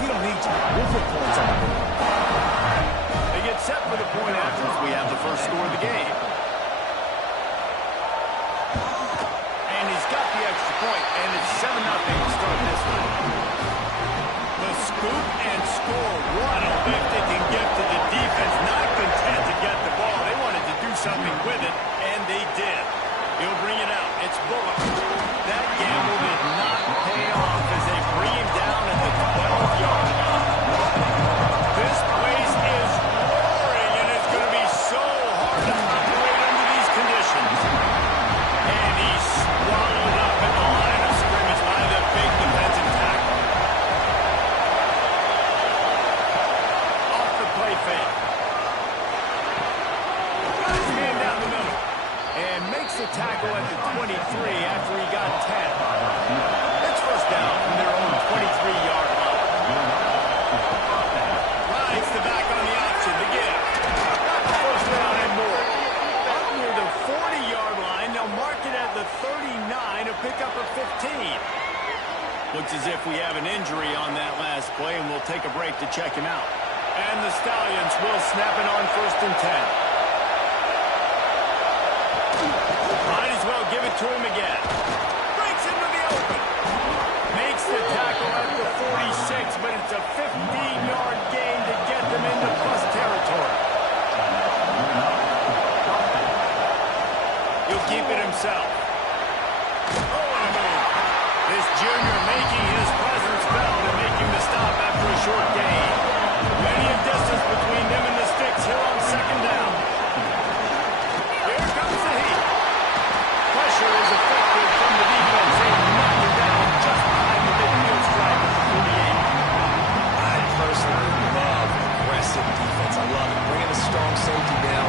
We don't need to. We'll put points on the board. They get set for the point after as we have the first score of the game. And he's got the extra point, and it's 7-0 to start this one. The scoop and score. What a lift it can give to the defense. Not content to get the ball. They wanted to do something with it, and they did. He'll bring it out. It's Bullock. That gamble did not pay off as they bring him down at the 12-yard line. This place is roaring, and it's going to be so hard to operate under these conditions. And he's swallowed up at the line of scrimmage by the big defensive tackle. Off the play fake. Got his man down the middle. And makes the tackle at the 23 after he got 10. It's first down from their own 23-yard line. Rides the back on the option. The give. Got the first down and more. Up near the 40-yard line. They'll mark it at the 39 to pick up a 15. Looks as if we have an injury on that last play, and we'll take a break to check him out. And the Stallions will snap it on 1st and 10. Might as well give it to him again. Breaks into the open. Makes the tackle at the 46, but it's a 15-yard gain to get them into plus territory. He'll keep it himself. Oh, and a move. This junior making his presence felt and making the stop after a short gain. Plenty of distance between them and the sticks here on 2nd down. Here comes the heat. Pressure is effective from the defense. They knock it down just behind the midfield stripe at the 48. I personally love aggressive defense. I love it. Bringing a strong safety down.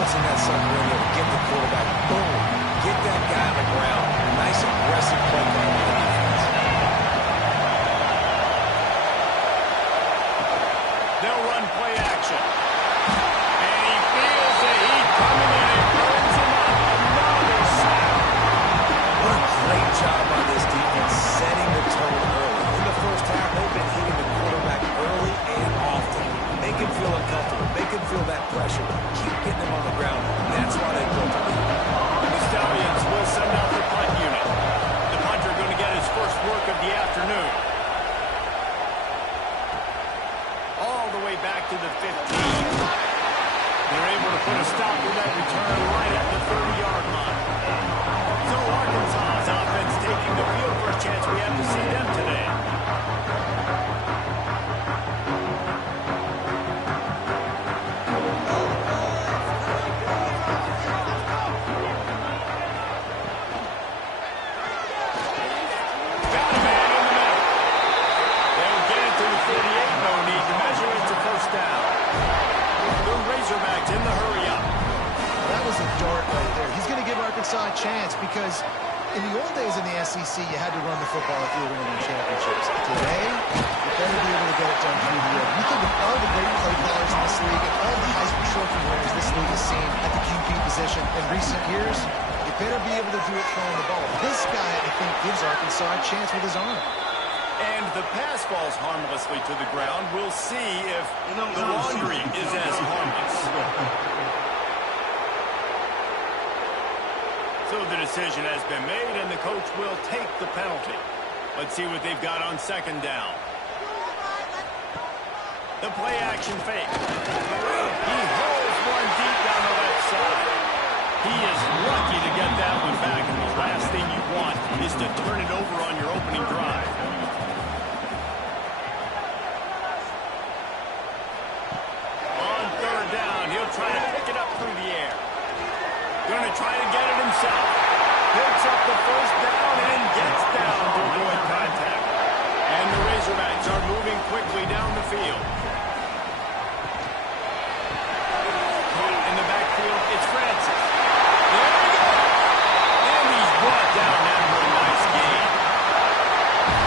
Once in that sucker in there, get the quarterback. Boom. Get that guy on the ground. Nice aggressive play by the defense. They'll run play action. And he feels the heat coming in and burns him up. Another sack. What a great job by this defense setting the tone early. In the first half, they've been hitting the quarterback early and often. Make him feel uncomfortable. Make him feel that pressure. Keep getting him on the ground. That's why they built the lead. The Stallions will send out the punt unit. The punter going to get his first work of the afternoon. All the way back to the 15. They're able to put a stop to that return right at the 30-yard line. So Arkansas's offense taking the field for a chance. We have to see them today. Got a man in the middle. They'll get it to the 38. No need to measure it to first down. The Razorbacks in the hurry up. That was a dart right there. He's going to give Arkansas a chance because in the old days in the SEC, you had to run the football if you were winning championships. Today, you better be able to get it done through the air. You think of all the great play callers in this league and all the Heisman Trophy winners this league has seen at the QB position in recent years, you better be able to do it throwing the ball. This guy, I think, gives Arkansas a chance with his arm. And the pass falls harmlessly to the ground. We'll see if the laundry is as harmless. So the decision has been made, and the coach will take the penalty. Let's see what they've got on 2nd down. The play action fake. He holds one deep down the left side. He is lucky to get that one back, and the last thing you want is to turn it over on your opening drive. On 3rd down, he'll try to pick it up through the air. Going to try to get it himself. Picks up the first down and gets down to avoid contact. And the Razorbacks are moving quickly down the field. Caught in the backfield, it's Francis. There we go. And he's brought down after a nice game.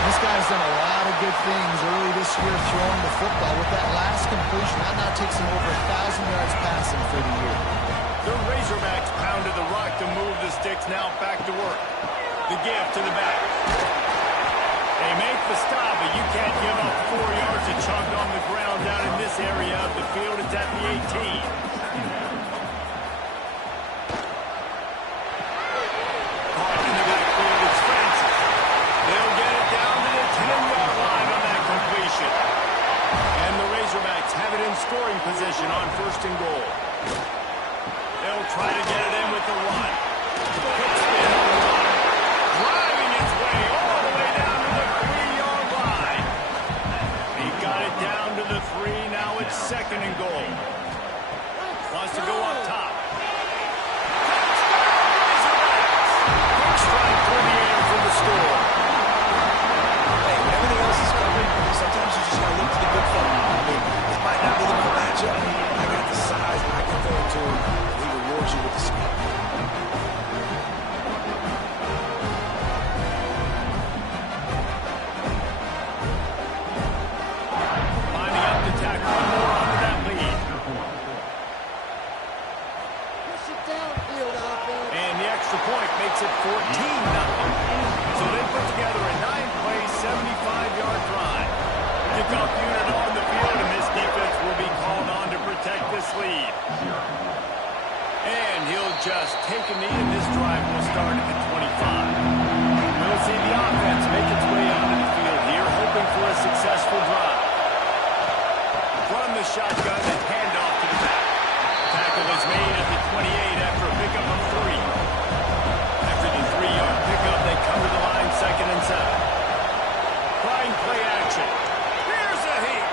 This guy's done a lot of good things early this year throwing the football. With that last completion, that now takes him over 1,000 yards passing for the year. The Razorbacks pounded the rock to move the sticks, now back to work. The give to the back. They make the stop, but you can't give up 4 yards of chunk on the ground down in this area of the field. It's at the 18. Caught in the backfield, it's Francis. They'll get it down to the 10-yard line on that completion. And the Razorbacks have it in scoring position on 1st and goal. They'll try to get it in with the run. Quick spin on the run. Driving its way all the way down to the 3-yard line. He got it down to the 3. Now it's 2nd and goal. Wants to go up top. Quick strike through the air for the score. Hey, when everything else is covered, sometimes you just got to look to the good football. I mean, it might not be the right matchup. I got the size, I can throw it to him. He rewards you with the skill. Lining up to tackle one more onto that lead. And the extra point makes it 14-0. So they put together a 9-play, 75-yard drive. Kickoff unit on the field, and this defense will be called on to protect this lead. And he'll just take a knee, and this drive will start at the 25. We'll see the offense make its way onto the field here, hoping for a successful drive. Run the shotgun and hand off to the back. Tackle is made at the 28 after a pickup of 3. After the 3-yard pickup, they come to the line 2nd and 7. Fine play action. Here's a heat.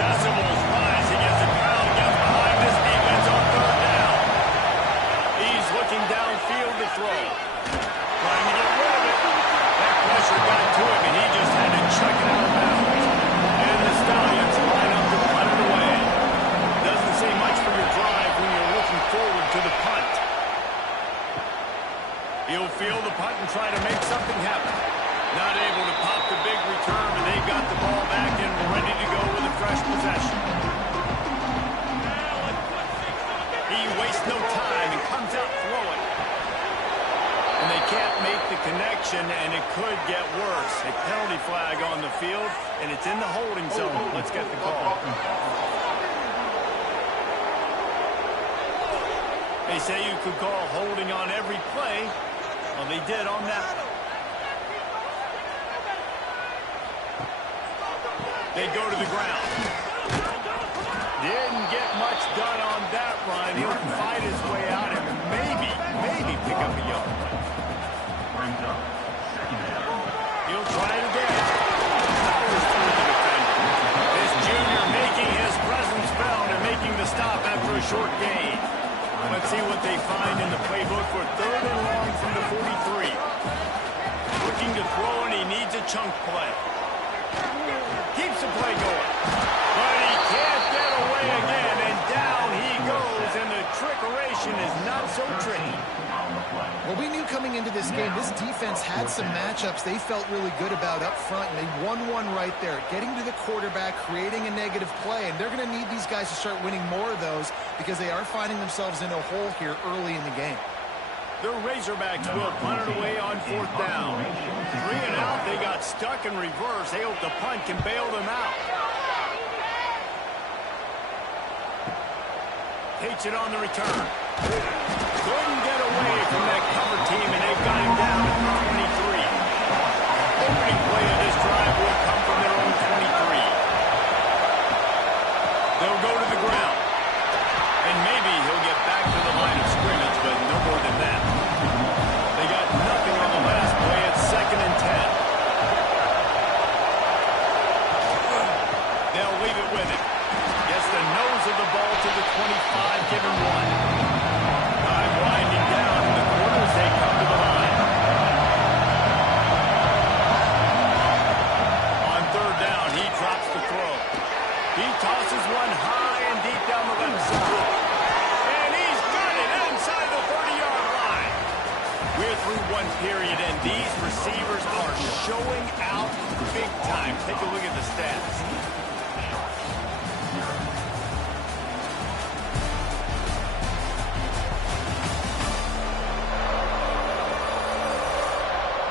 Decibels rising as the crowd gets behind this defense on 3rd down. He's looking downfield to throw. Trying to get rid of it. That pressure got to him, and he just had to chuck it out of bounds. And the Stallions line up to punt it away. Doesn't say much for your drive when you're looking forward to the punt. He'll field the punt and try to make something happen. Not able to pop the big return, and they've got the ball back and ready to go with a fresh possession. He wastes no time and comes out throwing. And they can't make the connection, and it could get worse. A penalty flag on the field, and it's in the holding zone. Let's get the call. They say you could call holding on every play. Well, they did on that one. They go to the ground. Didn't get much done on that run. He'll fight his way out and maybe pick up a yard. He'll try it again. Powers through the defender. This junior making his presence felt and making the stop after a short gain. Let's see what they find in the playbook for 3rd and long from the 43. Looking to throw, and he needs a chunk play. Keeps the play going. But he can't get away again, and down he goes, and the trickeration is not so tricky. Well, we knew coming into this game, this defense had some matchups they felt really good about up front, and they won one right there, getting to the quarterback, creating a negative play, and they're going to need these guys to start winning more of those because they are finding themselves in a hole here early in the game. The Razorbacks will punt it away on 4th down. 3 and out, they got stuck in reverse. They hope the punt can bail them out. Takes it on the return. Couldn't get away from that cover team, and they've got him down at the 23. Opening play of this drive will come from their own 23. They'll go to the ground. And maybe he'll get back to the line of scrimmage, but no more than that. They got nothing on the last play. It's 2nd and 10. They'll leave it with him. Gets the nose of the ball to the 25, give him 1. Time winding down in the quarters, they come to the line. receivers are showing out big time. Take a look at the stats.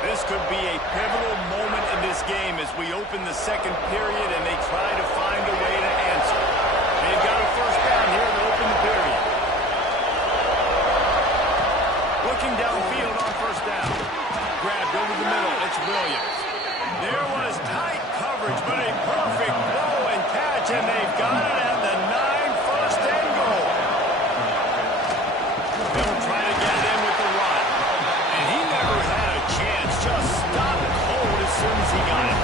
This could be a pivotal moment in this game as we open the second period and they try to find a way to answer. They've got a first down here to open the period. Looking downfield on first down. Grabbed over the middle. It's Williams. There was tight coverage, but a perfect blow and catch, and they've got it at the 9, first and goal. They'll try to get it in with the run. And he never had a chance. Just stopped cold as soon as he got it.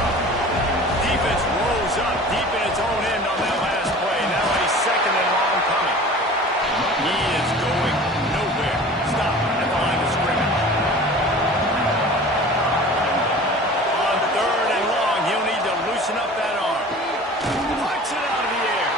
Defense rose up deep in its own end on that last play. Now a second and long coming. He is going nowhere. Stop at the line of scrimmage. On third and long, he'll need to loosen up that arm. Flicks it out of the air.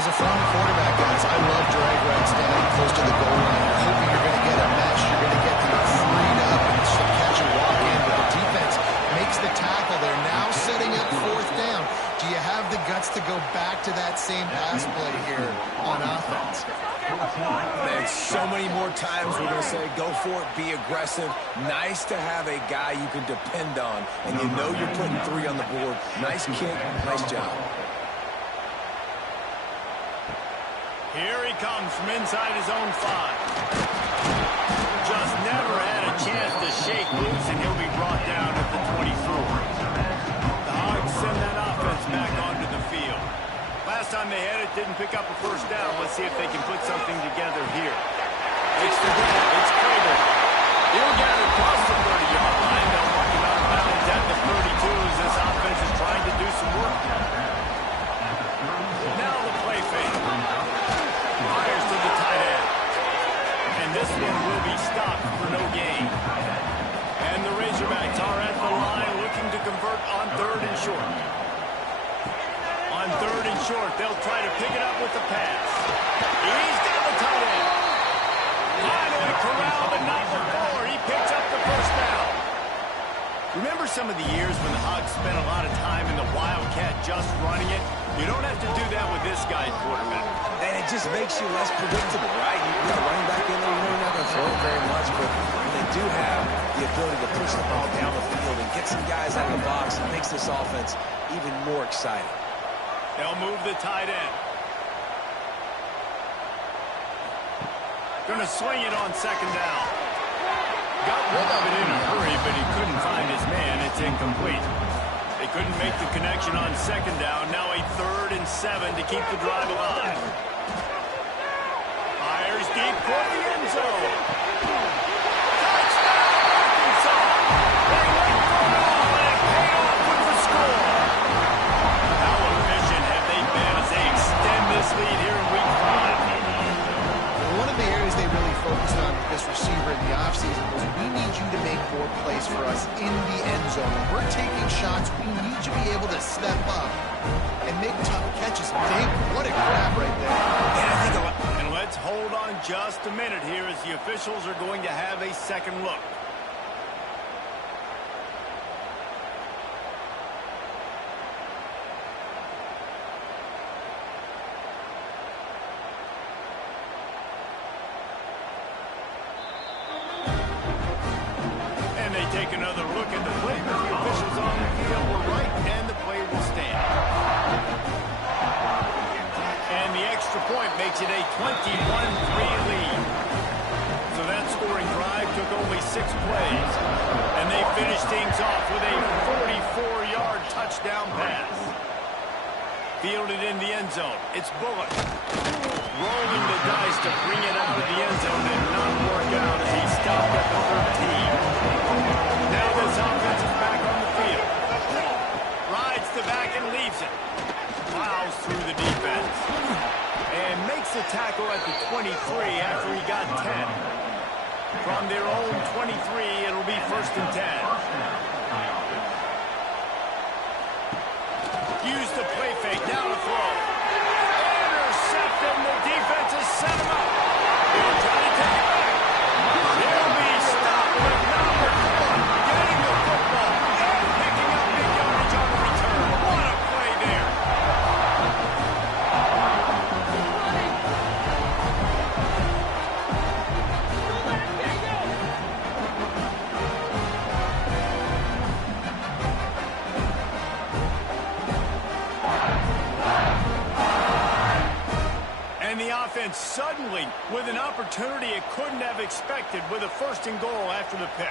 As a former quarterback, guys, I love drag routes down close to the goal line. You're hoping you're going to get a mesh. You're going to get to freed up and catch a walk in, but the defense makes the tackle. They're now setting up fourth down. Do you have the guts to go back to that same pass play here on offense? Man, so many more times we're going to say, go for it, be aggressive. Nice to have a guy you can depend on, and you know you're putting 3 on the board. Nice kick, nice job. Here he comes from inside his own 5. Just never had a chance to shake loose, and he'll be brought down at the 24. The Hogs send that offense back onto the field. Last time they had it, didn't pick up a first down. Let's see if they can put something together here. It's the grab. It's Craven. He'll get it across the 30-yard line. They'll mark him out of bounds at the 32 as this offense is trying to do some work. Now the play fake. Fires to the tight end. And this one will be stopped for no gain. And the Razorbacks are at the line looking to convert on third and short. On third and short, they'll try to pick it up with the pass. He's got the tight end. Finally corralled, but not before. He picks up the first down. Remember some of the years when the Hogs spent a lot of time in the Wildcat just running it? You don't have to do that with this guy's quarterback. And it just makes you less predictable, right? You got a running back in there, you know you're not going to throw it very much, but when they do have the ability to push the ball down the field and get some guys out of the box, it makes this offense even more exciting. They'll move the tight end. Going to swing it on second down. Got rid of it in a hurry, but he couldn't find his man. It's incomplete. They couldn't make the connection on second down. Now a 3rd and 7 to keep the drive alive. Fires deep for the end zone. Touchdown, Arkansas! They went for it all, and it paid off with the score. How efficient have they been as they extend this lead here in Week 5? One of the areas they really focused on with this receiver in the offseason was we need you to make more plays for us in the end zone. When we're taking shots, we need you to be able to step up and make tough catches. Dave, what a grab right there. And let's hold on just a minute here as the officials are going to have a second look. Take another look at the play, but the officials on the field were right, and the play will stand. And the extra point makes it a 21-3 lead. So that scoring drive took only 6 plays, and they finished things off with a 44-yard touchdown pass. Fielded in the end zone. It's Bullock. Rolling the dice to bring it out of the end zone and not work out as he stopped at the 13. Now this offense is back on the field. Rides the back and leaves it. Plows through the defense. And makes the tackle at the 23 after he got 10. From their own 23, it'll be 1st and 10. Use the play fake. Now to throw. Intercepted. The defense has set him up. They'll try to take it back. They'll be stopped with number 4. And suddenly, with an opportunity it couldn't have expected with a first and goal after the pick.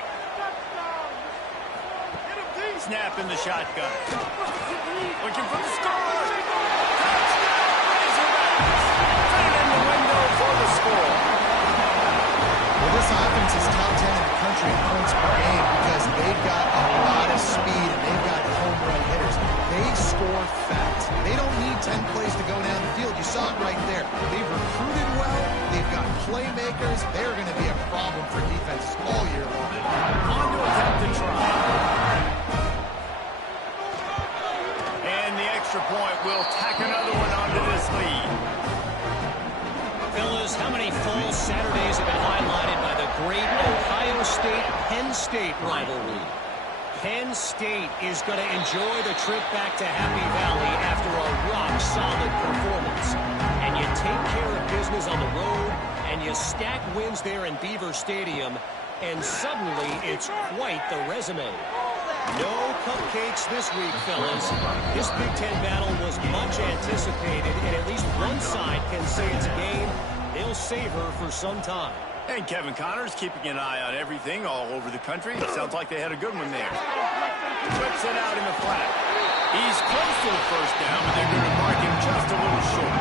Snap in the shotgun. Looking for the score. Touchdown, Razorbacks. Put it in the window for the score. Well, this offense is top 10 in the country in points per game because they've got a lot of speed and they've got home run hitters. They score fast. They don't need 10 plays to go down the field. You saw it right there. They've recruited well. They've got playmakers. They're going to be a problem for defenses all year long. On to attempt to try. And the extra point will tack another one onto this lead. Fellas, how many full Saturdays have been highlighted by the great Ohio State-Penn State rivalry? Penn State is going to enjoy the trip back to Happy Valley after a rock-solid performance. And you take care of business on the road, and you stack wins there in Beaver Stadium, and suddenly it's quite the resume. No cupcakes this week, fellas. This Big Ten battle was much anticipated, and at least one side can say it's a game they'll savor for some time. And Kevin Connors keeping an eye on everything all over the country. Sounds like they had a good one there. Whips it out in the flat. He's close to the first down, but they're going to mark him just a little short.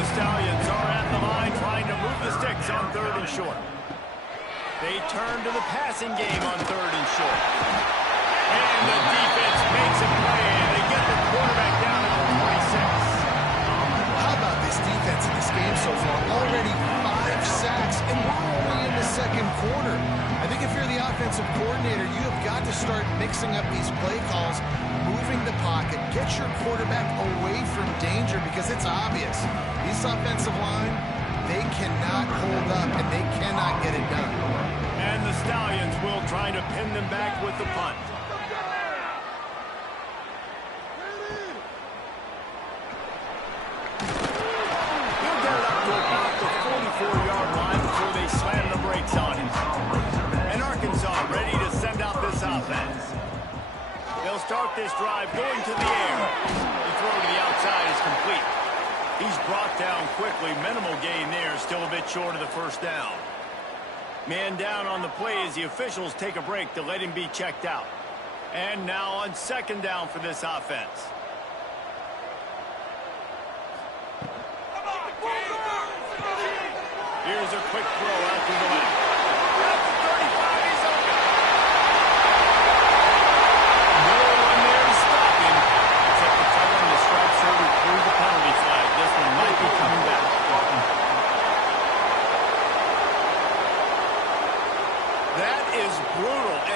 The Stallions are at the line trying to move the sticks on 3rd and short. They turn to the passing game on 3rd and short. And the defense makes a play, and they get the quarterback down to the 26. How about this defense in this game so far? Already 5 sacks, and we're only in the second quarter. I think if you're the offensive coordinator, you have got to start mixing up these play calls, moving the pocket, get your quarterback away from danger because it's obvious. This offensive line, they cannot hold up, and they cannot get it done. And the Stallions will try to pin them back with the punt. They'll start this drive going to the air. The throw to the outside is complete. He's brought down quickly. Minimal gain there, still a bit short of the first down. Man down on the play as the officials take a break to let him be checked out. And now on 2nd down for this offense. Here's a quick throw out to the left.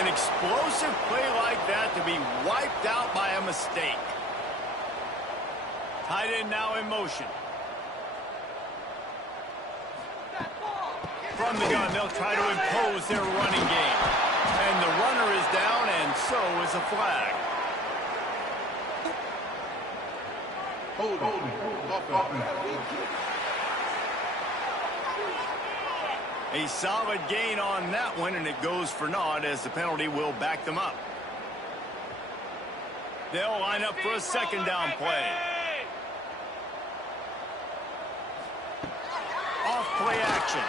Explosive play like that to be wiped out by a mistake. Tight end now in motion. From the gun, they'll try to impose their running game. And the runner is down, and so is a flag. A solid gain on that one, and it goes for naught as the penalty will back them up. They'll line up for a 2nd down play. Off play action.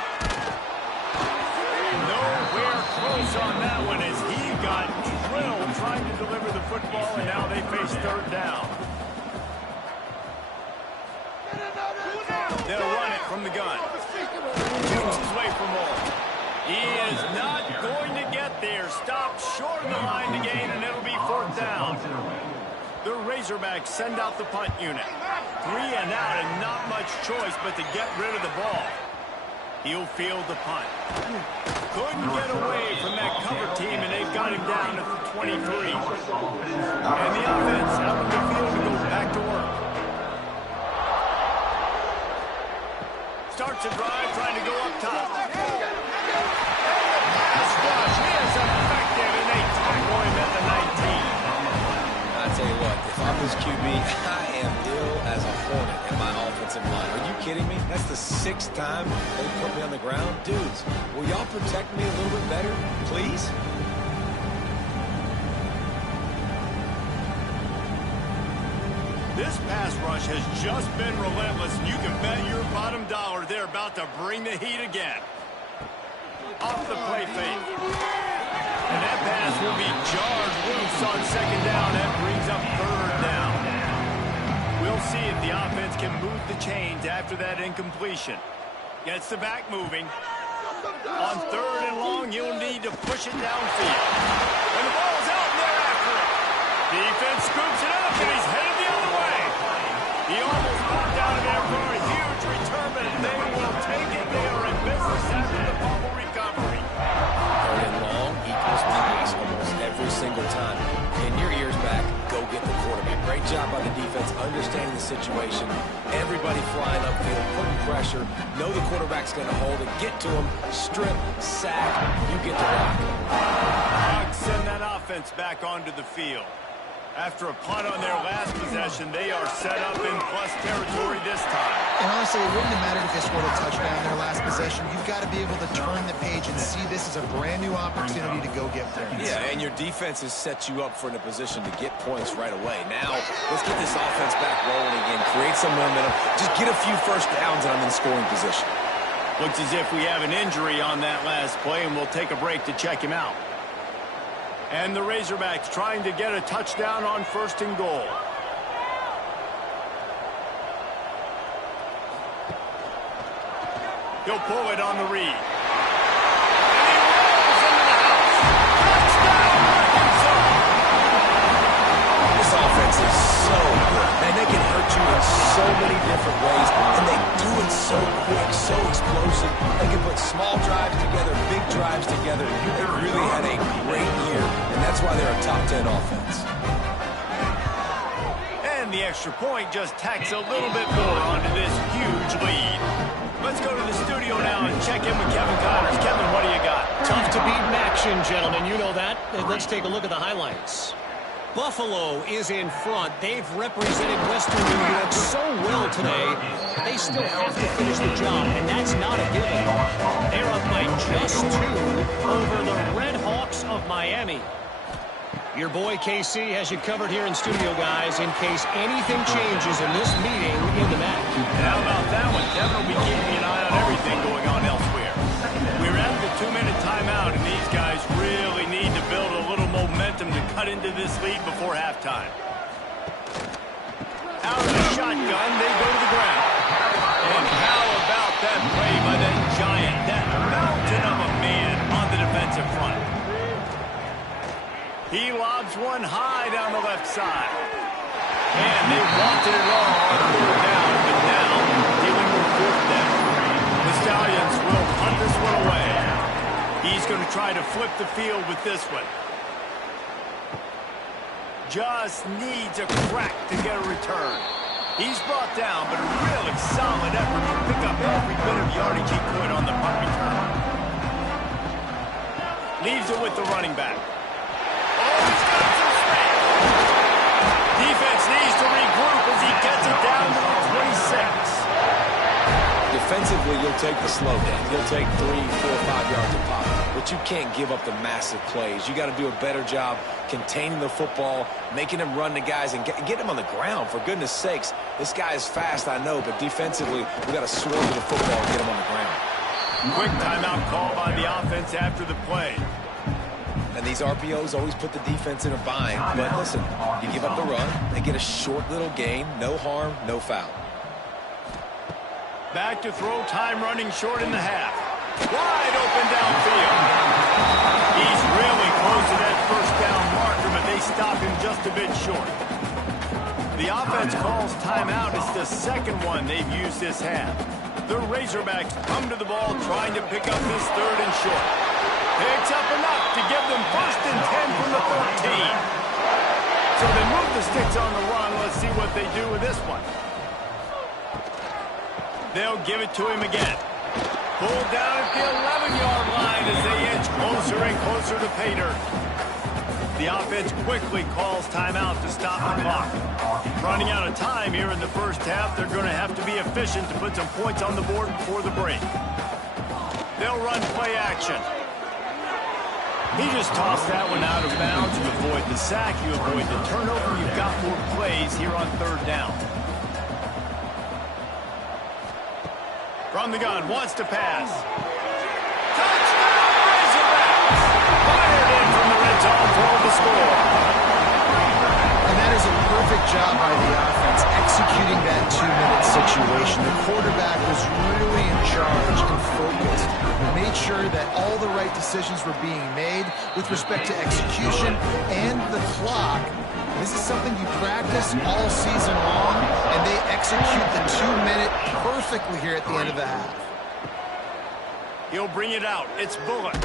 Nowhere close on that one as he got drilled trying to deliver the football, and now they face 3rd down. They'll run it from the gun. Shoots his way for more. He is not going to get there. Stopped short of the line to gain, and it'll be 4th down. The Razorbacks send out the punt unit. 3 and out, and not much choice but to get rid of the ball. He'll field the punt. Couldn't get away from that cover team, and they've got him down at the 23. And the offense out of the field to go back to work. Starts a drive, trying to go up top. Pass rush is effective, and they tackle him at the 19. I tell you what, if I'm this QB, I am ill as a hornet in my offensive line. Are you kidding me? That's the 6th time they put me on the ground. Dudes, will y'all protect me a little bit better, please? This pass rush has just been relentless, and you can bet your bottom dollar they're about to bring the heat again. Off the play fake. And that pass will be jarred loose on second down. That brings up third down. We'll see if the offense can move the chains after that incompletion. Gets the back moving. On third and long, you'll need to push it downfield. And the ball's out and they're after it. Defense scoops it up, and he's headed the other way. He almost popped out of there for a huge return, but they will take it. They are in business after the fumble recovery. Third and long equals pass almost every single time. In your ears back, go get the quarterback. Great job by the defense, understanding the situation. Everybody flying upfield, putting pressure. Know the quarterback's going to hold it. Get to him, strip, sack. You get the rock. Bucs send that offense back onto the field. After a punt on their last possession, they are set up in plus territory this time. And honestly, it wouldn't have mattered if they scored a touchdown their last possession. You've got to be able to turn the page and see this as a brand new opportunity to go get points. Yeah, and your defense has set you up for in a position to get points right away. Now, let's get this offense back rolling again. Create some momentum. Just get a few first downs and I'm in scoring position. Looks as if we have an injury on that last play, and we'll take a break to check him out. And the Razorbacks trying to get a touchdown on first and goal. He'll pull it on the read. And he rolls into the house. Touchdown, Arkansas! This offense is so good. Man, they can hurt you in so many different ways, and they do it so quick, so explosive. They can put small drives together, big drives together. They really had a great year, and that's why they're a top 10 offense. And the extra point just tacks a little bit more onto this huge lead. Let's go to the studio now and check in with Kevin Connors. Kevin, what do you got? Tough to beat in action, gentlemen. You know that. And let's take a look at the highlights. Buffalo is in front. They've represented Western New York so well today. They still have to finish the job, and that's not a given. They're up by just 2 over the Red Hawks of Miami. Your boy KC has you covered here in studio, guys, in case anything changes in this meeting in the match. And how about that one? Kevin will be keeping an eye on everything going on elsewhere. We're at the 2-minute timeout, and these guys really need to build a little momentum to cut into this lead before halftime. Out of the shotgun, they go to the ground. And how about that play by that giant, that mountain of a man on the defensive front? He lobs one high down the left side. And they wanted it all on third down, but now dealing with fourth down. The Stallions will punt this one away. He's going to try to flip the field with this one. Just needs a crack to get a return. He's brought down, but a really solid effort to pick up every bit of yardage he could on the punt return. Leaves it with the running back. Oh, he's got some space. Defense needs to regroup as he gets it down to the 26. Defensively, you'll take the slow down. You'll take 3, 4, 5 yards a pop. But you can't give up the massive plays. You got to do a better job containing the football, making him run the guys, and get him on the ground. For goodness sakes, this guy is fast, I know, but defensively, we got to swarm to the football and get him on the ground. Quick timeout call by the offense after the play. And these RPOs always put the defense in a bind. But listen, you give up the run, they get a short little gain, no harm, no foul. Back to throw, time running short in the half. Wide open downfield. He's really close to that first down marker, but they stop him just a bit short. The offense calls timeout. It's the second one they've used this half. The Razorbacks come to the ball trying to pick up this third and short. Picks up enough to give them 1st and 10 from the 14. So they move the sticks on the run. Let's see what they do with this one. They'll give it to him again. Pulled down at the 11-yard line as they inch closer and closer to pay dirt. The offense quickly calls timeout to stop the clock. Running out of time here in the first half, they're going to have to be efficient to put some points on the board before the break. They'll run play action. He just tossed that one out of bounds. You avoid the sack, you avoid the turnover. You've got more plays here on third down. From the gun, wants to pass. Touchdown, Razorbacks! Fired in from the red zone for the score. And that is a perfect job by the offense, executing that 2-minute situation. The quarterback was really in charge and focused. Made sure that all the right decisions were being made with respect to execution and the clock. This is something you practice all season long, and they execute the 2-minute perfectly here at the end of the half. He'll bring it out. It's Bullock.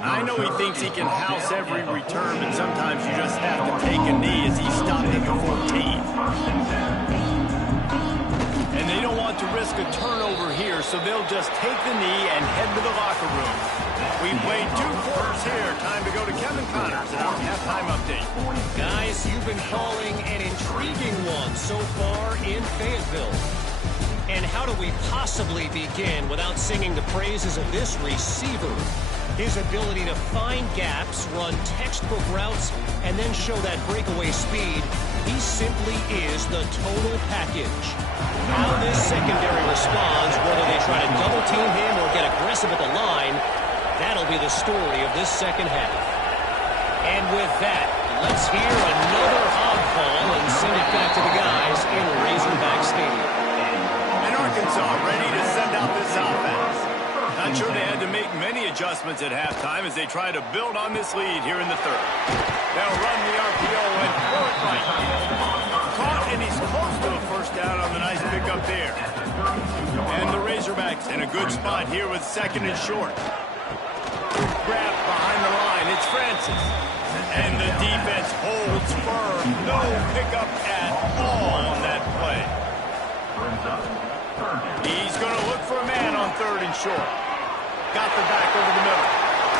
I know he thinks he can house every return, but sometimes you just have to take a knee as he stopped at the 14. And they don't want to risk a turnover here, so they'll just take the knee and head to the locker room. We've played 2 quarters here. Time to go to Kevin Connors and our halftime update. Guys, you've been calling an intriguing one so far in Fayetteville. And how do we possibly begin without singing the praises of this receiver? His ability to find gaps, run textbook routes, and then show that breakaway speed. He simply is the total package. How this secondary responds, whether they try to double-team him or get aggressive at the line, that'll be the story of this second half. And with that, let's hear another hog call and send it back to the guys in Razorback Stadium. And Arkansas ready to send out this offense. Not sure they had to make many adjustments at halftime as they try to build on this lead here in the third. They'll run the RPO and throw it right. Caught, and he's close to a first down on the nice pickup there. And the Razorbacks in a good spot here with second and short. Grab behind the line. It's Francis. And the defense holds firm. No pickup at all on that play. He's going to look for a man on third and short. Got the back over the middle.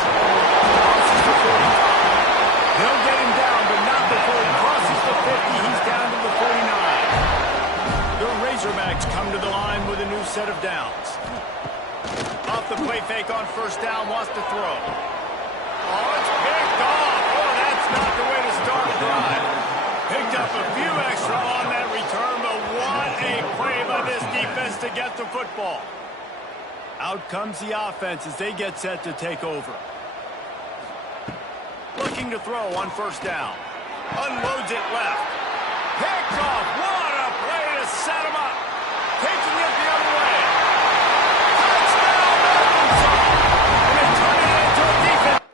Crosses the 45. They'll get him down, but not before he crosses the 50. He's down to the 49. The Razorbacks come to the line with a new set of downs. Off the play fake on first down, wants to throw. Oh, it's picked off. Oh, that's not the way to start a drive. Picked up a few extra on that return, but what a play by this defense to get the football. Out comes the offense as they get set to take over. Looking to throw on first down. Unloads it left. Picked off. What a play to set him up. Taking it the other way. Touchdown, Arkansas. And they turn it into a defense.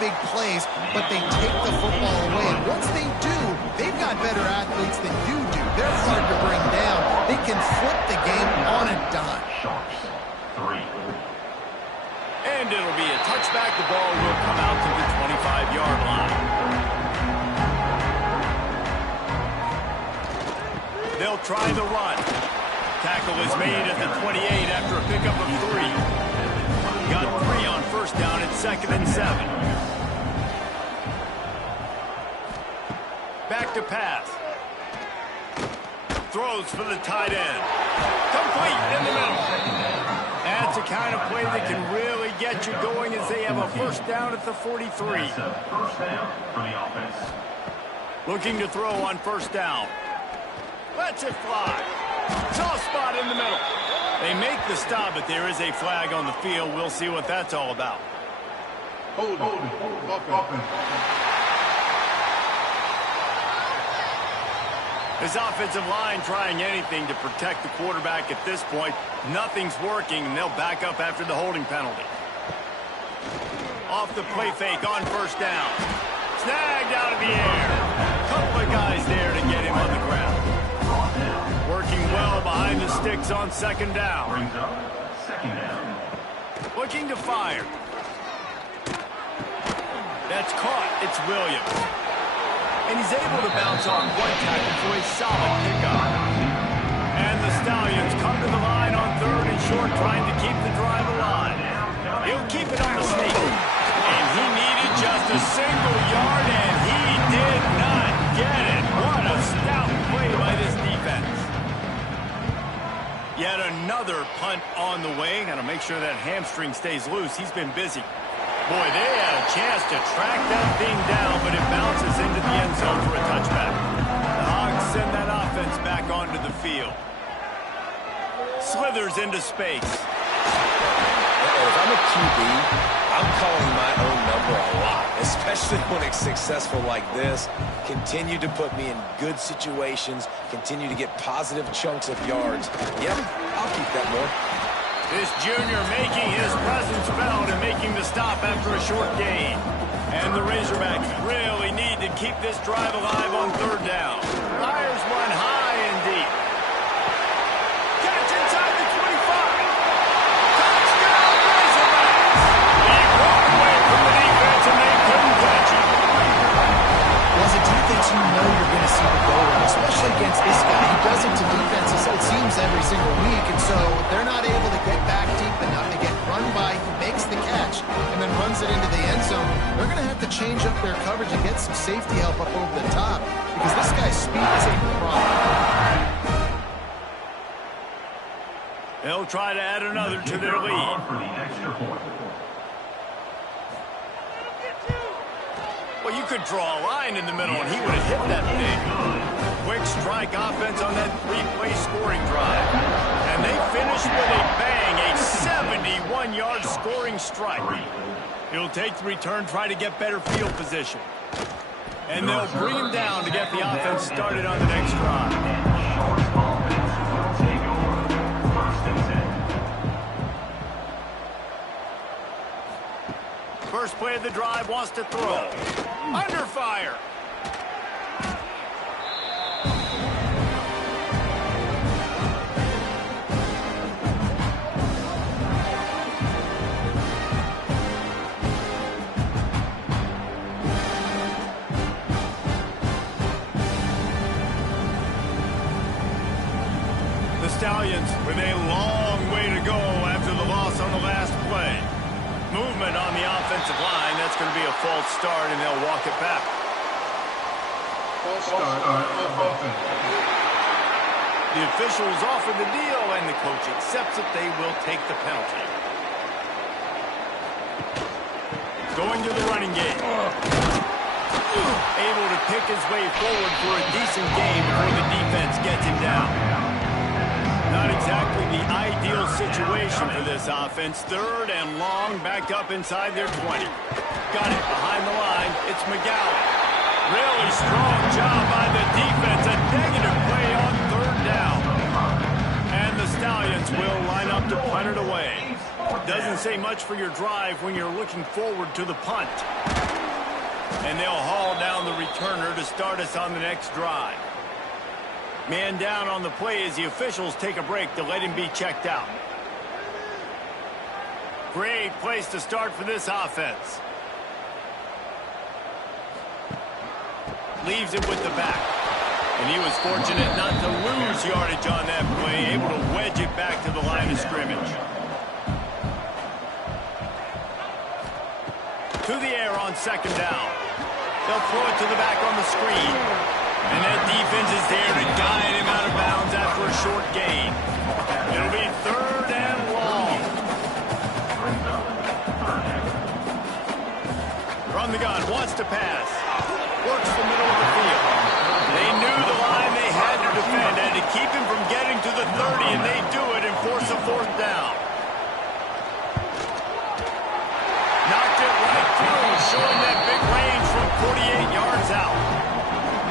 big plays, but they take the football away. And once they do, they've got better athletes than you do. They're hard to bring down. They can flip the game on a dime. And it'll be a touchback. The ball will come out to the 25-yard line. They'll try the run. Tackle is made at the 28 after a pickup of 3. Got 3 on first down at 2nd and 7. Back to pass. Throws for the tight end. Complete in the middle. That's a kind of play that can really get you going as they have a first down at the 43. First down for the offense. Looking to throw on first down. Lets it fly. Soft spot in the middle. They make the stop, but there is a flag on the field. We'll see what that's all about. Hold it. His offensive line trying anything to protect the quarterback at this point. Nothing's working, and they'll back up after the holding penalty. Off the play fake on first down. Snagged out of the air. Couple of guys there to get him on the ground. Working well behind the sticks on second down. Brings up second down. Looking to fire. That's caught. It's Williams. And he's able to bounce off one tackle for a solid pickup. And the Stallions come to the line on 3rd and short, trying to keep the drive alive. He'll keep it on the sneak. And he needed just a single yard, and he did not get it. What a stout play by this defense. Yet another punt on the way. Got to make sure that hamstring stays loose. He's been busy. Boy, they had a chance to track that thing down, but it bounces into the end zone for a touchback. The Hogs send that offense back onto the field. Slithers into space. If I'm a QB, I'm calling my own number a lot, especially when it's successful like this. Continue to put me in good situations, continue to get positive chunks of yards. Yep, I'll keep that more. This junior making his presence felt and making the stop after a short gain. And the Razorbacks really need to keep this drive alive on 3rd down. Fires one high and deep. Catch inside the 25. Touchdown, Razorbacks! He broke away from the defense and they couldn't catch him. Well, as a defense, you know you're going to see the goal line, especially against this guy. He does it to defenses, it seems, every single week, and so they're not able to get back deep enough to get run by. He makes the catch and then runs it into the end zone. They're going to have to change up their coverage and get some safety help up over the top because this guy's speed is a problem. They'll try to add another to their lead. For the extra point. Well, you could draw a line in the middle, and he would have hit that thing. Quick strike offense on that 3-play scoring drive. And they finish with a bang, a 71-yard scoring strike. He'll take the return, try to get better field position. And they'll bring him down to get the offense started on the next drive. First play of the drive, wants to throw. Under fire. The Stallions with a long way to go after the loss on the last play. Movement on the offensive line. That's going to be a false start, and they'll walk it back. False start on offense. The officials offer the deal, and the coach accepts it. They will take the penalty. Going to the running game. Able to pick his way forward for a decent game before the defense gets him down. Not exactly the ideal situation for this offense. 3rd and long, back up inside their 20. Got it behind the line. It's McGowan. Really strong job by the defense. A negative play on 3rd down. And the Stallions will line up to punt it away. Doesn't say much for your drive when you're looking forward to the punt. And they'll haul down the returner to start us on the next drive. Man down on the play as the officials take a break to let him be checked out. Great place to start for this offense. Leaves it with the back. And he was fortunate not to lose yardage on that play, able to wedge it back to the line of scrimmage. To the air on second down. They'll throw it to the back on the screen. And that defense is there to guide him out of bounds after a short gain. It'll be third and long. From the gun, wants to pass. Works the middle of the field. They knew the line they had to defend and to keep him from getting to the 30, and they do it and force a fourth down. Knocked it right through, showing that big range from 48 yards out.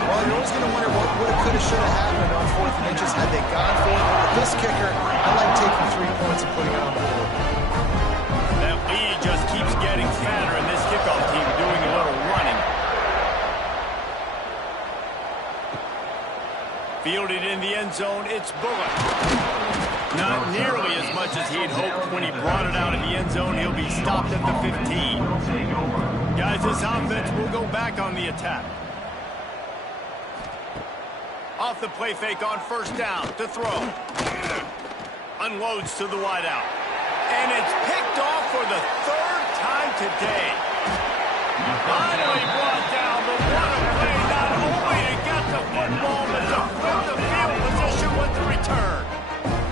Well, you're always going to wonder what would have, could have, should have happened on 4th and inches had they gone for it. But this kicker, I like taking 3 points and putting it on the board. That lead just keeps getting fatter, and this kickoff team doing a little running. Fielded in the end zone, it's Bullock. Not nearly as much as he'd hoped when he brought it out in the end zone. He'll be stopped at the 15. Guys, this offense will go back on the attack. Off the play fake on first down to throw. Unloads to the wideout. And it's picked off for the 3rd time today. Finally brought down, but what a play, not only to get the football, but to flip the field position with the return.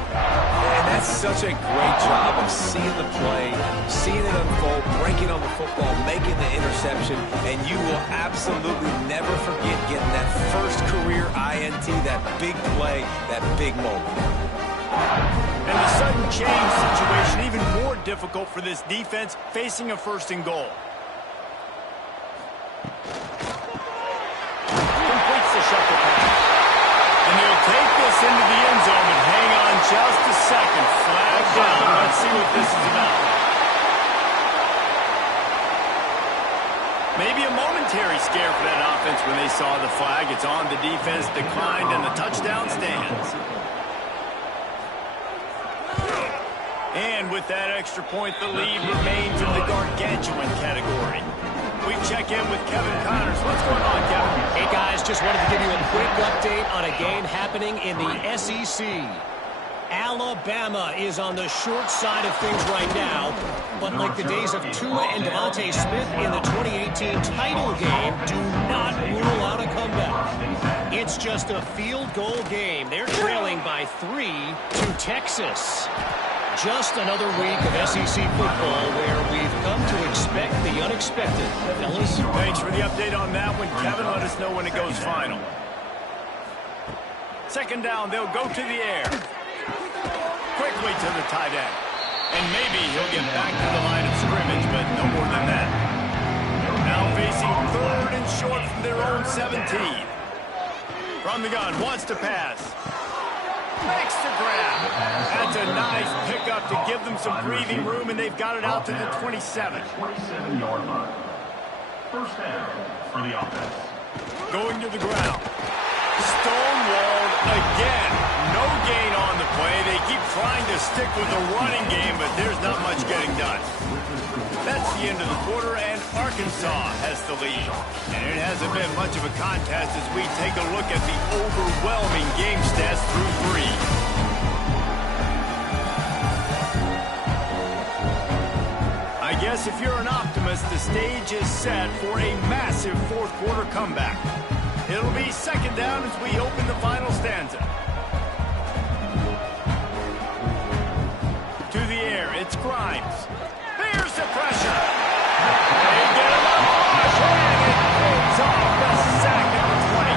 And that's such a great job of seeing the play, seeing it unfold, breaking on the football, making the interception, and you will absolutely never forget getting that first career INT, that big play, that big moment. And the sudden change situation even more difficult for this defense facing a 1st and goal. Completes the shuffle pass. And he'll take this into the end zone and hang on just a second. Flag down. Let's see what this is about. Maybe a momentary scare for that offense when they saw the flag. It's on, the defense declined, and the touchdown stands. And with that extra point, the lead remains in the gargantuan category. We check in with Kevin Connors. What's going on, Kevin? Hey, guys, just wanted to give you a quick update on a game happening in the SEC. Alabama is on the short side of things right now, but like the days of Tua and Devontae Smith in the 2018 title game, do not rule out a comeback. It's just a field goal game. They're trailing by 3 to Texas. Just another week of SEC football where we've come to expect the unexpected. Fellas? Thanks for the update on that one, Kevin. Let us know when it goes final. Second down, they'll go to the air. Quickly to the tight end. And maybe he'll get back to the line of scrimmage, but no more than that. Now facing 3rd and short from their own 17. From the gun, wants to pass. Makes the grab. That's a nice pickup to give them some breathing room, and they've got it out to the 27. 27-yard line. First down for the offense. Going to the ground. Stonewalled again. No gain on the play. They keep trying to stick with the running game, but there's not much getting done. That's the end of the quarter, and Arkansas has the lead. And it hasn't been much of a contest as we take a look at the overwhelming game stats through 3. I guess if you're an optimist, the stage is set for a massive 4th quarter comeback. It'll be second down as we open the final stanza. To the air, it's Grimes. Here's the pressure. They get him a push, and it pulls off the sack at the 20.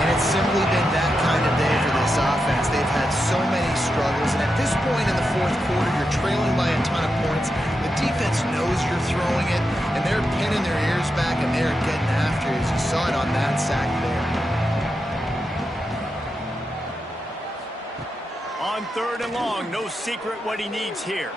And it's simply been that kind of day for this offense. They've had so many struggles, and at this point in the 4th quarter, you're trailing by a ton of points. The defense knows you're throwing it, and they're pinning their ears back, and they're getting after it, as you saw it on that sack there. On 3rd and long, no secret what he needs here.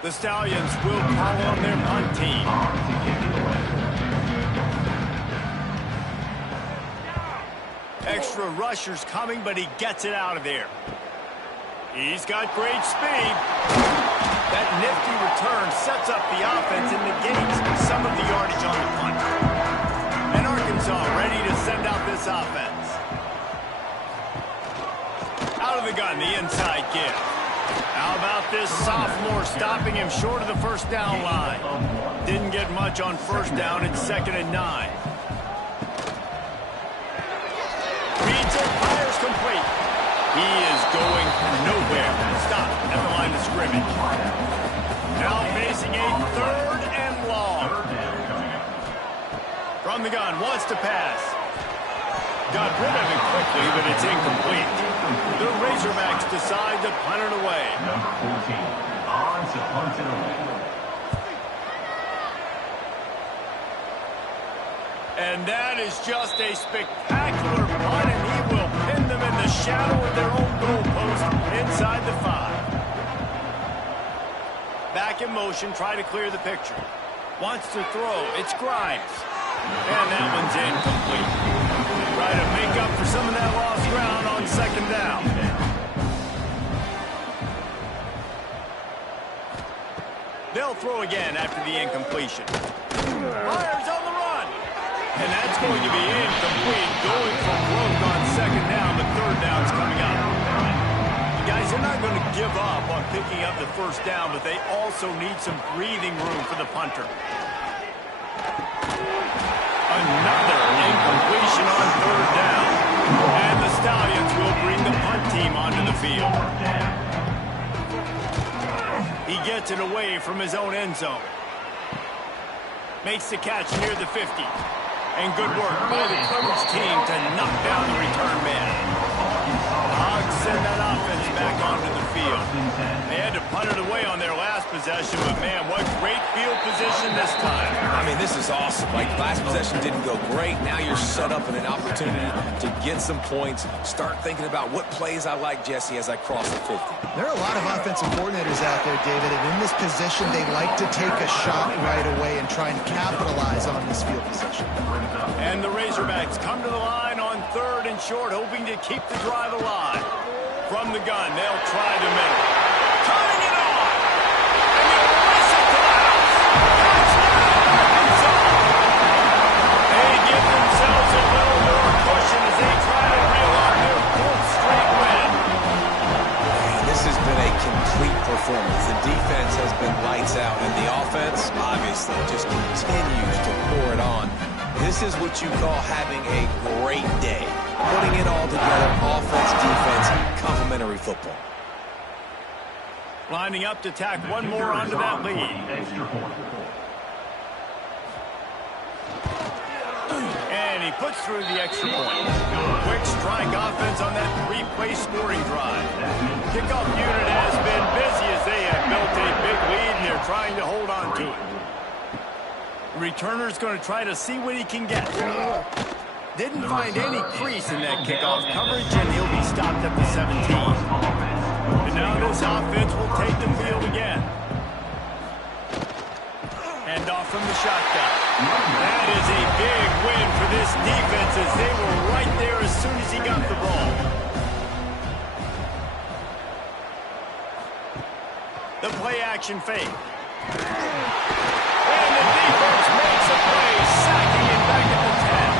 The Stallions will call on their punt team. Extra rushers coming, but he gets it out of there. He's got great speed. That nifty return sets up the offense and negates some of the yardage on the punt. And Arkansas ready to send out this offense. Out of the gun, the inside give. How about this sophomore stopping him short of the first down line? Didn't get much on first down. It's 2nd and 9. Reads it, fires complete. He is going nowhere. Stop at the line of scrimmage. Now facing a 3rd and long. From the gun, wants to pass. Got rid of it quickly, but it's incomplete. The Razorbacks decide to punt it away. Number 14, on to punt it away. And that is just a spectacular punt, and he will pin them in the shadow of their own goalpost inside the 5. Back in motion, try to clear the picture. Wants to throw. It's Grimes. And that one's incomplete. Try to make up for some of that lost ground on 2nd down. They'll throw again after the incompletion. Fires on the run. And that's going to be incomplete. Going for broke on 2nd down. The 3rd down's coming up. Guys, they're not going to give up on picking up the 1st down, but they also need some breathing room for the punter. Another incompletion on 3rd down. And the Stallions will bring the punt team onto the field. He gets it away from his own end zone. Makes the catch near the 50. And good work by the coverage team to knock down the return man. Hogs send that offense back onto the field. They had to punt it away on their last possession, but man, what great field position this time. I mean, this is awesome. Like, last possession didn't go great. Now you're set up in an opportunity to get some points. Start thinking about what plays I like, Jesse, as I cross the 50. There are a lot of offensive coordinators out there, David, and in this position, they like to take a shot right away and try and capitalize on this field position. And the Razorbacks come to the line on 3rd and short, hoping to keep the drive alive. From the gun, they'll try the middle. Turning it on! And they'll race it to the house! Touchdown, Arkansas! They give themselves a little more cushion as they try to reel off their 4th straight win. This has been a complete performance. The defense has been lights out, and the offense, obviously, just continues to pour it on. This is what you call having a great day. Putting it all together, offense, defense, complementary football. Lining up to tack one more onto that lead. And he puts through the extra point. Quick strike offense on that 3-play scoring drive. Kickoff unit has been busy as they have built a big lead, and they're trying to hold on to it. Returner's going to try to see what he can get. Didn't find any crease in that kickoff coverage, and he'll be stopped at the 17. And now this offense will take the field again. Hand off from the shotgun. That is a big win for this defense as they were right there as soon as he got the ball. The play action fake. And the defense makes a play, sacking him back at the 10.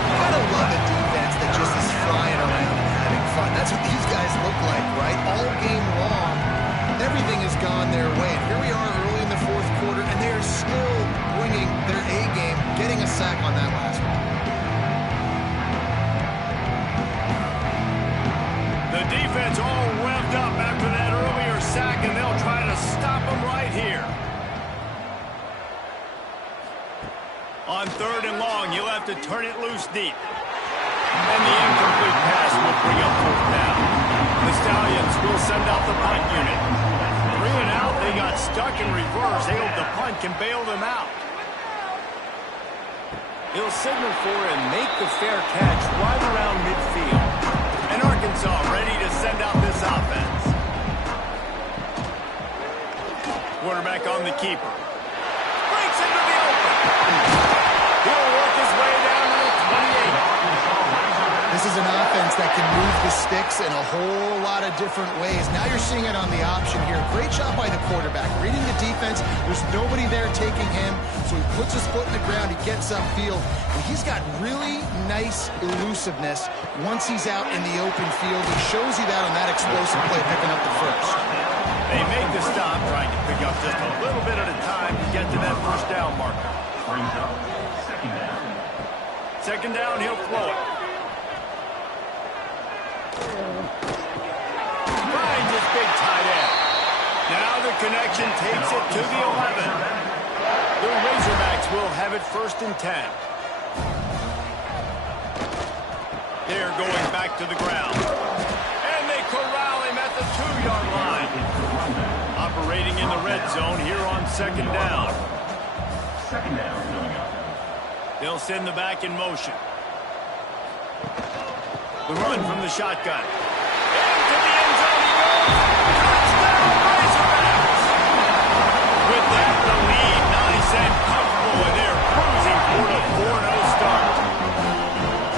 You gotta love a defense that just is flying around and having fun. That's what these guys look like, right? All game long, everything has gone their way. And here we are early in the 4th quarter, and they are still bringing their A game, getting a sack on that last one. The defense all revved up after that earlier sack, and they'll try to stop him right here. On 3rd and long, you'll have to turn it loose deep. And the incomplete pass will bring up 4th down. The Stallions will send out the punt unit. 3 and out, they got stuck in reverse. They hope the punt can bail them out. He'll signal for and make the fair catch right around midfield. And Arkansas ready to send out this offense. Quarterback on the keeper. Breaks into the open. He'll work his way down to the 28. This is an offense that can move the sticks in a whole lot of different ways. Now you're seeing it on the option here. Great job by the quarterback. Reading the defense, there's nobody there taking him, so he puts his foot in the ground, he gets upfield, and he's got really nice elusiveness once he's out in the open field. He shows you that on that explosive play, picking up the first. They make the stop, trying to pick up just a little bit at a time to get to that first down marker. Brings up second down. Second down, he'll throw it. Finds his big tight end. Now the connection takes it to the 11. The Razorbacks will have it 1st and 10. They're going back to the ground. And they corral him at the 2-yard line. Operating in the red zone here on second down. Second down coming up. They'll send the back in motion. The run from the shotgun. Into the end zone he goes. Touchdown, Razorbacks! With that, the lead nice and comfortable, and they're cruising toward a 4-0 start.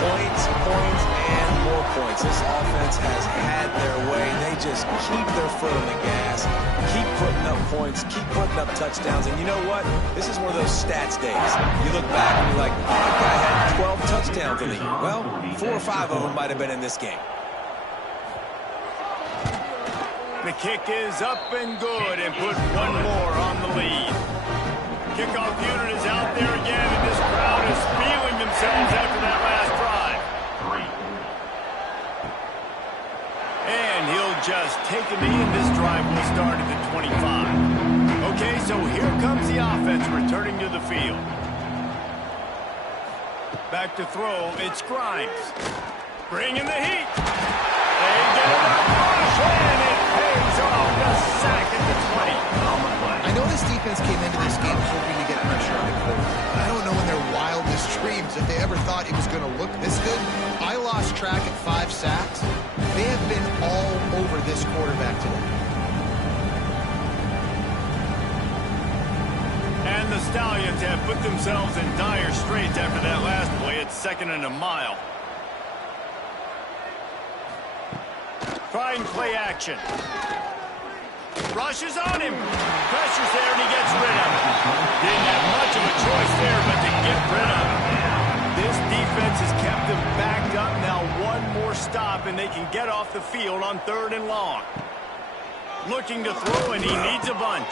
Points, points, and more points. This offense has had their way. They just keep their foot on the gas, keep putting up points, keep putting up touchdowns. And you know what? This is one of those stats days. You look back and you're like, oh, that guy had 12 touchdowns in the year. Well, 4 or 5 of them might have been in this game. The kick is up and good, and put one more on the lead. Kickoff unit is out there again, and this crowd is feeling themselves after that last drive. 3. And he'll just take a knee, and this drive will start at the 25. Okay, so here comes the offense returning to the field. Back to throw, it's Grimes. Bringing the heat. They get it up, and it pays off. The sack at the 20. I know this defense came into this game hoping to get pressure on the quarterback. I don't know in their wildest dreams if they ever thought he was going to look this good. I lost track at 5 sacks. They have been all over this quarterback today. And the Stallions have put themselves in dire straits after that last play. It's 2nd and a mile. Trying play action. Rushes on him. Pressure's there and he gets rid of it. Didn't have much of a choice there but to get rid of it. This defense has kept them backed up. Now one more stop and they can get off the field on 3rd and long. Looking to throw and he needs a bunch.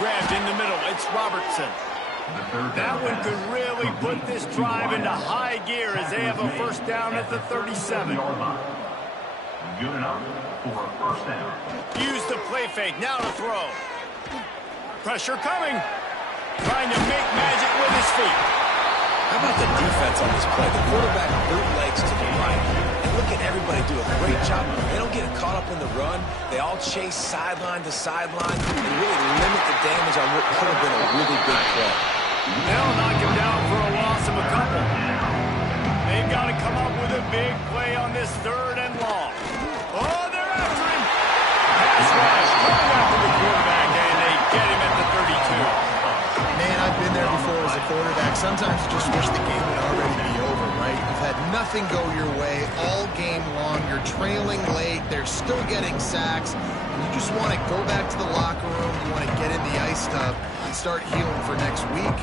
Grabbed in the middle. It's Robertson. That one could really put this drive into high gear as they have a first down at the 37. Good enough for a first down. Use the play fake. Now to throw. Pressure coming. Trying to make magic with his feet. How about the defense on this play? The quarterback bootlegs to the right. And look at everybody do a great job. They don't get caught up in the run. They all chase sideline to sideline and really limit the damage on what could have been a really big play. They'll knock him down for a loss of a couple. They've got to come up with a big play on this 3rd and long. Oh, they're after him. Pass rush coming after the quarterback, and they get him at the 32. Man, I've been there before as a quarterback. Sometimes you just wish the game would already be over, right? You've had nothing go your way all game long. You're trailing late. They're still getting sacks. And you just want to go back to the locker room. You want to get in the ice tub and start healing for next week.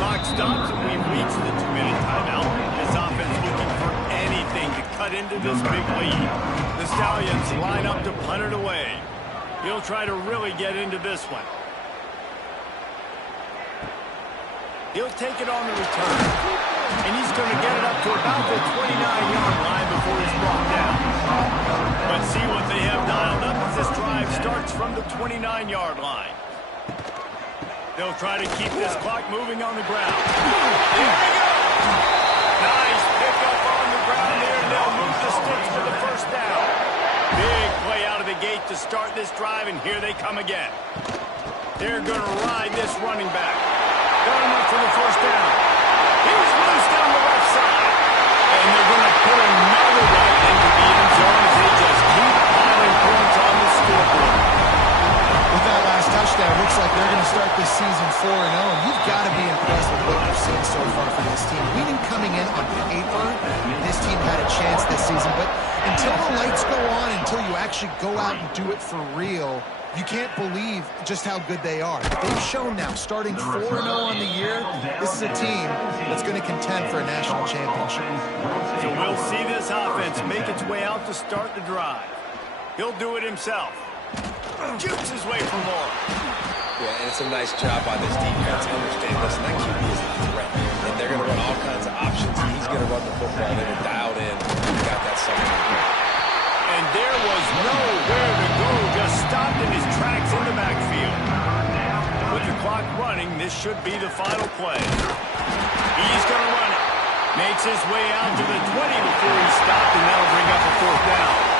Clock stops, and we've reached the 2-minute timeout. This offense looking for anything to cut into this big lead. The Stallions line up to punt it away. He'll try to really get into this one. He'll take it on the return. And he's going to get it up to about the 29-yard line before he's brought down. But see what they have dialed up as this drive starts from the 29-yard line. They'll try to keep this clock moving on the ground. There we go! Nice pickup on the ground there, and they'll move the sticks for the first down. Big play out of the gate to start this drive, and here they come again. They're going to ride this running back. Got him up for the first down. He's loose down the left side. And they're going to put another right into the end zone as they just keep piling points on the scoreboard. With that last touchdown, looks like they're going to start this season 4-0, and you've got to be impressed with what you've seen so far from this team. Even coming in on paper, this team had a chance this season, but until the lights go on, until you actually go out and do it for real, you can't believe just how good they are. They've shown now, starting 4-0 on the year, this is a team that's going to contend for a national championship. So we'll see this offense make its way out to start the drive. He'll do it himself. Jukes his way for more. Yeah, and it's a nice job by this defense. Understand, listen, that QB is a threat. And they're going to run all kinds of options. He's going to run the football. They're dialed in. He's got that second. And there was nowhere to go. Just stopped in his tracks in the backfield. With the clock running, this should be the final play. He's going to run it. Makes his way out to the 20 before he's stopped, and that'll bring up a 4th down.